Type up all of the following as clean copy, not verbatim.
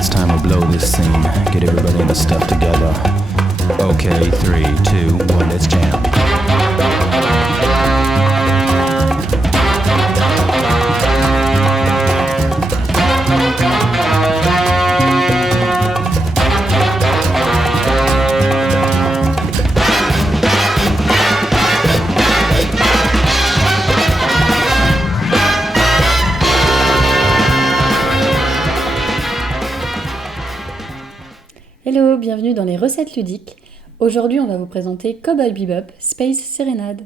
it's time to blow this scene. Get everybody in the stuff together. Okay, 3, 2, 1, let's jam. Hello, bienvenue dans les recettes ludiques. Aujourd'hui, on va vous présenter Cowboy Bebop Space Serenade.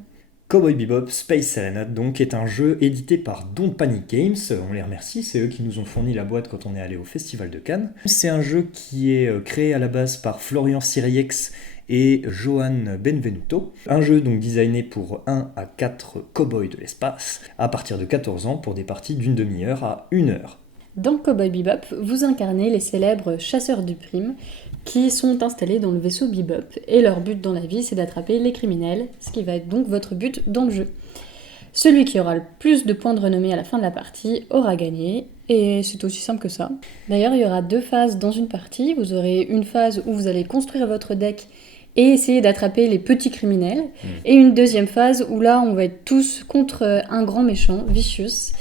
Cowboy Bebop Space Serenade donc est un jeu édité par Don't Panic Games, on les remercie, c'est eux qui nous ont fourni la boîte quand on est allé au Festival de Cannes. C'est un jeu qui est créé à la base par Florian Siriex et Johan Benvenuto. Un jeu donc designé pour 1 à 4 cowboys de l'espace à partir de 14 ans pour des parties d'une demi-heure à 1 heure. Dans Cowboy Bebop, vous incarnez les célèbres chasseurs du prime qui sont installés dans le vaisseau Bebop et leur but dans la vie c'est d'attraper les criminels, ce qui va être donc votre but dans le jeu. Celui qui aura le plus de points de renommée à la fin de la partie aura gagné et c'est aussi simple que ça. D'ailleurs il y aura 2 phases dans une partie, vous aurez une phase où vous allez construire votre deck et essayer d'attraper les petits criminels et une deuxième phase où là on va être tous contre un grand méchant, Vicious.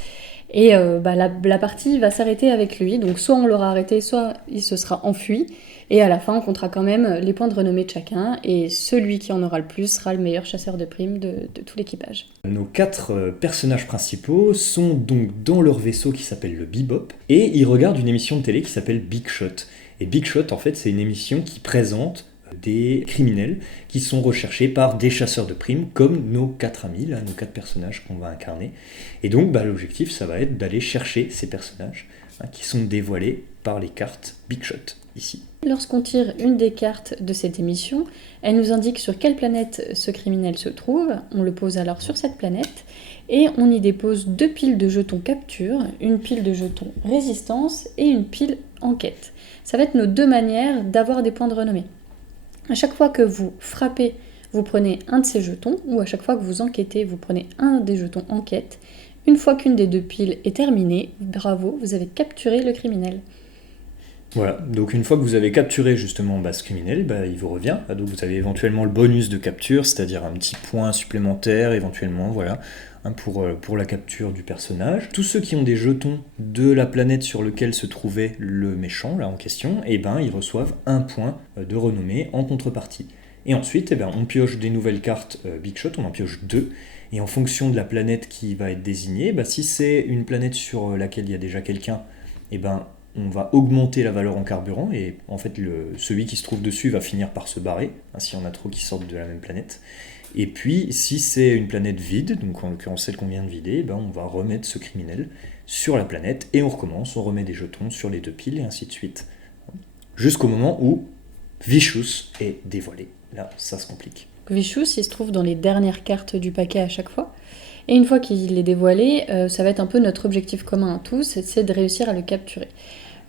Et la partie va s'arrêter avec lui, donc soit on l'aura arrêté, soit il se sera enfui. Et à la fin, on comptera quand même les points de renommée de chacun, et celui qui en aura le plus sera le meilleur chasseur de primes de tout l'équipage. Nos 4 personnages principaux sont donc dans leur vaisseau qui s'appelle le Bebop, et ils regardent une émission de télé qui s'appelle Big Shot. Et Big Shot, en fait, c'est une émission qui présente des criminels qui sont recherchés par des chasseurs de primes comme nos 4 amis, là, nos 4 personnages qu'on va incarner. Et donc l'objectif ça va être d'aller chercher ces personnages qui sont dévoilés par les cartes Big Shot ici. Lorsqu'on tire une des cartes de cette émission, elle nous indique sur quelle planète ce criminel se trouve. On le pose alors sur cette planète et on y dépose 2 piles de jetons capture, une pile de jetons résistance et une pile enquête. Ça va être nos 2 manières d'avoir des points de renommée. À chaque fois que vous frappez, vous prenez un de ces jetons, ou à chaque fois que vous enquêtez, vous prenez un des jetons enquête. Une fois qu'une des 2 piles est terminée, bravo, vous avez capturé le criminel. Voilà, donc une fois que vous avez capturé justement ce criminel, il vous revient. Donc vous avez éventuellement le bonus de capture, c'est-à-dire un petit point supplémentaire éventuellement, voilà, pour la capture du personnage. Tous ceux qui ont des jetons de la planète sur laquelle se trouvait le méchant là en question, ils reçoivent 1 point de renommée en contrepartie. Et ensuite, on pioche des nouvelles cartes Big Shot, on en pioche 2, et en fonction de la planète qui va être désignée, si c'est une planète sur laquelle il y a déjà quelqu'un, on va augmenter la valeur en carburant, et en fait celui qui se trouve dessus va finir par se barrer, s'il y en a trop qui sortent de la même planète. Et puis, si c'est une planète vide, donc en l'occurrence celle qu'on vient de vider, on va remettre ce criminel sur la planète, et on recommence, on remet des jetons sur les 2 piles, et ainsi de suite. Jusqu'au moment où Vicious est dévoilé. Là, ça se complique. Vicious, il se trouve dans les dernières cartes du paquet à chaque fois. Et une fois qu'il est dévoilé, ça va être un peu notre objectif commun à tous, c'est de réussir à le capturer.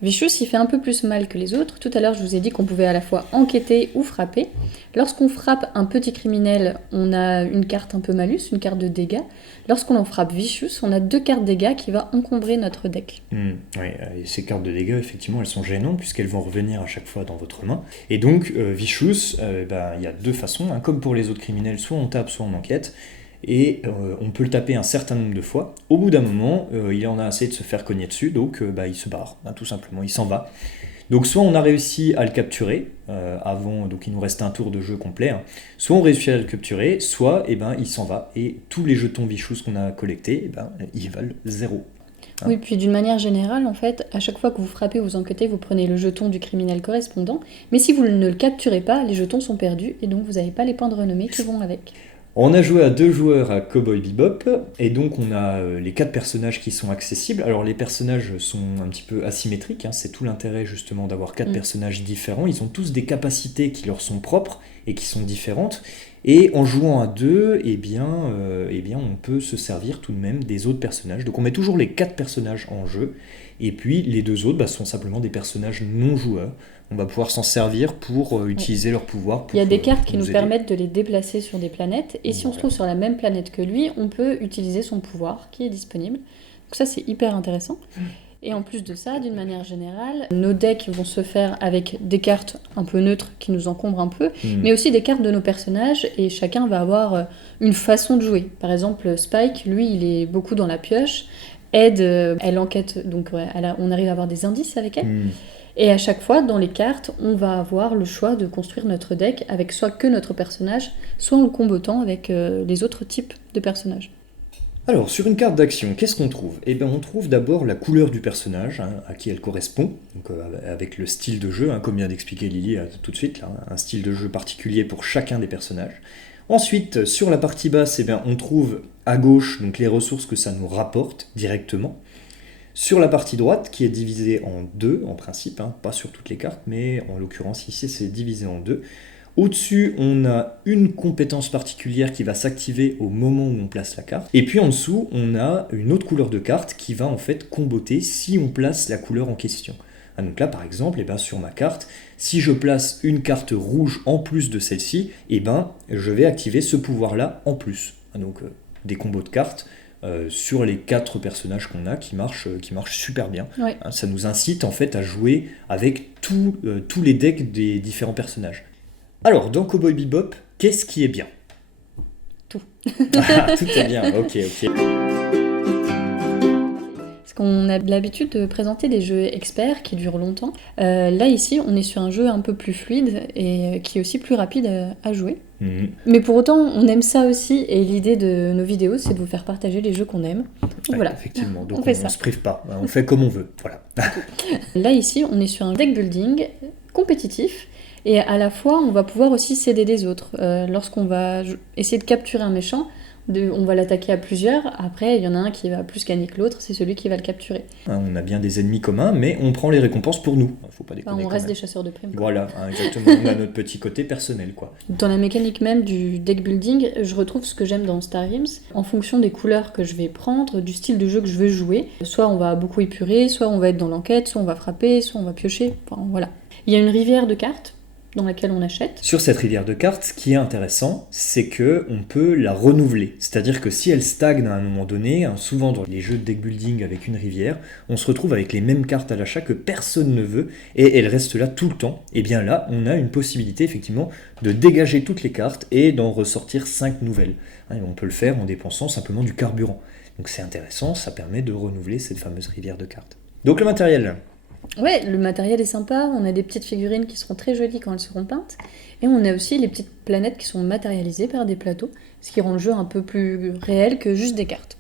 Vicious, il fait un peu plus mal que les autres. Tout à l'heure, je vous ai dit qu'on pouvait à la fois enquêter ou frapper. Lorsqu'on frappe un petit criminel, on a une carte un peu malus, une carte de dégâts. Lorsqu'on en frappe Vicious, on a 2 cartes dégâts qui vont encombrer notre deck. Oui, et ces cartes de dégâts, effectivement, elles sont gênantes puisqu'elles vont revenir à chaque fois dans votre main. Et donc, Vicious, il y a 2 façons. Comme pour les autres criminels, soit on tape, soit on enquête. Et on peut le taper un certain nombre de fois. Au bout d'un moment, il en a assez de se faire cogner dessus, donc il se barre, tout simplement, il s'en va. Donc soit on a réussi à le capturer, donc il nous reste un tour de jeu complet, soit on réussit à le capturer, soit il s'en va, et tous les jetons Vicious qu'on a collectés, ils valent 0. Oui, puis d'une manière générale, en fait, à chaque fois que vous frappez ou vous enquêtez, vous prenez le jeton du criminel correspondant, mais si vous ne le capturez pas, les jetons sont perdus, et donc vous n'avez pas les points de renommée qui vont avec. On a joué à 2 joueurs à Cowboy Bebop, et donc on a les 4 personnages qui sont accessibles. Alors les personnages sont un petit peu asymétriques, c'est tout l'intérêt justement d'avoir 4 personnages différents. Ils ont tous des capacités qui leur sont propres et qui sont différentes. Et en jouant à 2, on peut se servir tout de même des autres personnages. Donc on met toujours les 4 personnages en jeu, et puis les 2 autres sont simplement des personnages non joueurs. On va pouvoir s'en servir pour utiliser leur pouvoir. Il y a des cartes qui nous permettent de les déplacer sur des planètes, et si on se trouve sur la même planète que lui, on peut utiliser son pouvoir qui est disponible. Donc ça, c'est hyper intéressant. Et en plus de ça, d'une manière générale, nos decks vont se faire avec des cartes un peu neutres qui nous encombrent un peu, mais aussi des cartes de nos personnages, et chacun va avoir une façon de jouer. Par exemple, Spike, lui, il est beaucoup dans la pioche. Ed, elle enquête, donc on arrive à avoir des indices avec elle. Et à chaque fois, dans les cartes, on va avoir le choix de construire notre deck avec soit que notre personnage, soit en le combotant avec les autres types de personnages. Alors, sur une carte d'action, qu'est-ce qu'on trouve ? Eh bien, on trouve d'abord la couleur du personnage, à qui elle correspond, donc, avec le style de jeu, comme vient d'expliquer Lily tout de suite, là, un style de jeu particulier pour chacun des personnages. Ensuite, sur la partie basse, eh bien, on trouve à gauche donc, les ressources que ça nous rapporte directement. Sur la partie droite, qui est divisée en deux, en principe, pas sur toutes les cartes, mais en l'occurrence ici, c'est divisé en deux. Au-dessus, on a une compétence particulière qui va s'activer au moment où on place la carte. Et puis en dessous, on a une autre couleur de carte qui va en fait comboter si on place la couleur en question. Donc là, par exemple, sur ma carte, si je place une carte rouge en plus de celle-ci, je vais activer ce pouvoir-là en plus. Donc des combos de cartes sur les 4 personnages qu'on a qui marchent super bien. Ouais. Ça nous incite en fait à jouer avec tous les decks des différents personnages. Alors, dans Cowboy Bebop, qu'est-ce qui est bien ? Tout. Tout est bien, ok. Parce qu'on a l'habitude de présenter des jeux experts qui durent longtemps. Là, ici, on est sur un jeu un peu plus fluide et qui est aussi plus rapide à jouer. Mais pour autant, on aime ça aussi, et l'idée de nos vidéos, c'est de vous faire partager les jeux qu'on aime. Donc, voilà. Effectivement, donc on on se prive pas, on fait comme on veut. Voilà. Là, ici, on est sur un deck building compétitif. Et à la fois, on va pouvoir aussi s'aider des autres. Lorsqu'on va essayer de capturer un méchant, on va l'attaquer à plusieurs. Après, il y en a un qui va plus gagner que l'autre, c'est celui qui va le capturer. On a bien des ennemis communs, mais on prend les récompenses pour nous. Faut pas déconner. On reste des chasseurs de primes. Voilà, exactement. On a notre petit côté personnel, quoi. Dans la mécanique même du deck building, je retrouve ce que j'aime dans Star Realms. En fonction des couleurs que je vais prendre, du style de jeu que je veux jouer, soit on va beaucoup épurer, soit on va être dans l'enquête, soit on va frapper, soit on va piocher. Enfin, voilà. Il y a une rivière de cartes dans laquelle on achète. Sur cette rivière de cartes, ce qui est intéressant, c'est que on peut la renouveler. C'est-à-dire que si elle stagne à un moment donné, souvent dans les jeux de deck building avec une rivière, on se retrouve avec les mêmes cartes à l'achat que personne ne veut, et elles restent là tout le temps. Et bien là, on a une possibilité effectivement de dégager toutes les cartes et d'en ressortir 5 nouvelles. Et on peut le faire en dépensant simplement du carburant. Donc c'est intéressant, ça permet de renouveler cette fameuse rivière de cartes. Donc le matériel. Ouais, le matériel est sympa, on a des petites figurines qui seront très jolies quand elles seront peintes, et on a aussi les petites planètes qui sont matérialisées par des plateaux, ce qui rend le jeu un peu plus réel que juste des cartes.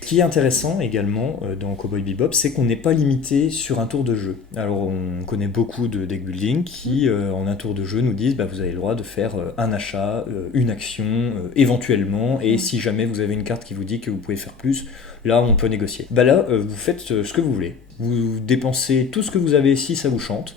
Ce qui est intéressant également dans Cowboy Bebop, c'est qu'on n'est pas limité sur un tour de jeu. Alors on connaît beaucoup de deck building qui, en un tour de jeu, nous disent vous avez le droit de faire un achat, une action, éventuellement, et si jamais vous avez une carte qui vous dit que vous pouvez faire plus, là on peut négocier. Là, vous faites ce que vous voulez. Vous dépensez tout ce que vous avez si ça vous chante,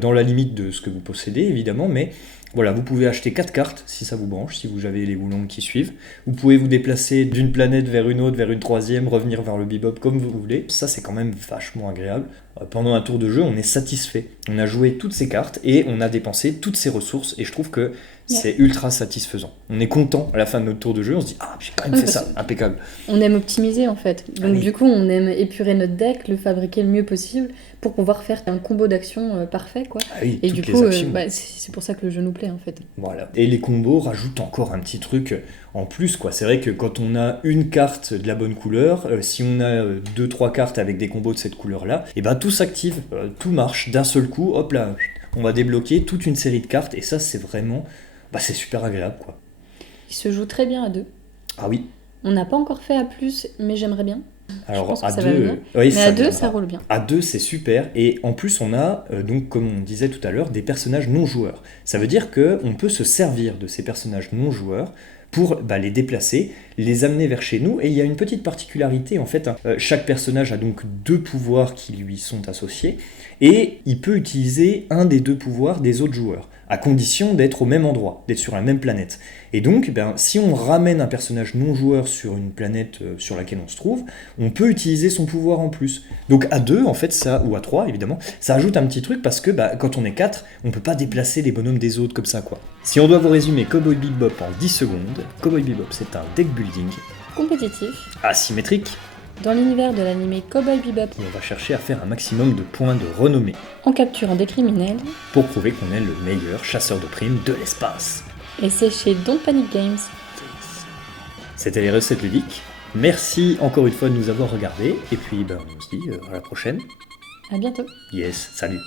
dans la limite de ce que vous possédez évidemment, mais voilà, vous pouvez acheter 4 cartes si ça vous branche, si vous avez les Wulong qui suivent. Vous pouvez vous déplacer d'une planète vers une autre, vers une troisième, revenir vers le Bebop comme vous voulez. Ça, c'est quand même vachement agréable. Pendant un tour de jeu, on est satisfait. On a joué toutes ces cartes et on a dépensé toutes ces ressources. Et je trouve que c'est ultra satisfaisant. On est content à la fin de notre tour de jeu, on se dit « Ah, j'ai quand même fait ça, impeccable !» On aime optimiser en fait. Donc du coup, on aime épurer notre deck, le fabriquer le mieux possible pour pouvoir faire un combo d'actions parfait, quoi. Et du coup, c'est pour ça que le jeu nous plaît en fait. Voilà. Et les combos rajoutent encore un petit truc en plus, quoi. C'est vrai que quand on a une carte de la bonne couleur, si on a 2-3 cartes avec des combos de cette couleur-là, et tout s'active, tout marche d'un seul coup, hop là, on va débloquer toute une série de cartes, et ça c'est vraiment, c'est super agréable, quoi. Il se joue très bien à 2. Ah oui. On n'a pas encore fait à plus, mais j'aimerais bien. Alors à 2, oui, mais à 2 ça roule bien. À 2 c'est super, et en plus on a donc comme on disait tout à l'heure des personnages non joueurs. Ça veut dire que on peut se servir de ces personnages non joueurs pour les déplacer, les amener vers chez nous, et il y a une petite particularité en fait, chaque personnage a donc 2 pouvoirs qui lui sont associés, et il peut utiliser un des 2 pouvoirs des autres joueurs, à condition d'être au même endroit, d'être sur la même planète. Et donc, si on ramène un personnage non joueur sur une planète sur laquelle on se trouve, on peut utiliser son pouvoir en plus. Donc à 2, en fait, ça, ou à 3 évidemment, ça ajoute un petit truc parce que quand on est 4, on peut pas déplacer les bonhommes des autres comme ça, quoi. Si on doit vous résumer Cowboy Bebop en 10 secondes, Cowboy Bebop c'est un deck building compétitif, asymétrique, dans l'univers de l'anime Cowboy Bebop Et on va chercher à faire un maximum de points de renommée en capturant des criminels, pour prouver qu'on est le meilleur chasseur de primes de l'espace. et c'est chez Don't Panic Games. C'était les recettes ludiques. Merci encore une fois de nous avoir regardés. Et puis on se dit à la prochaine. À bientôt. Yes, salut.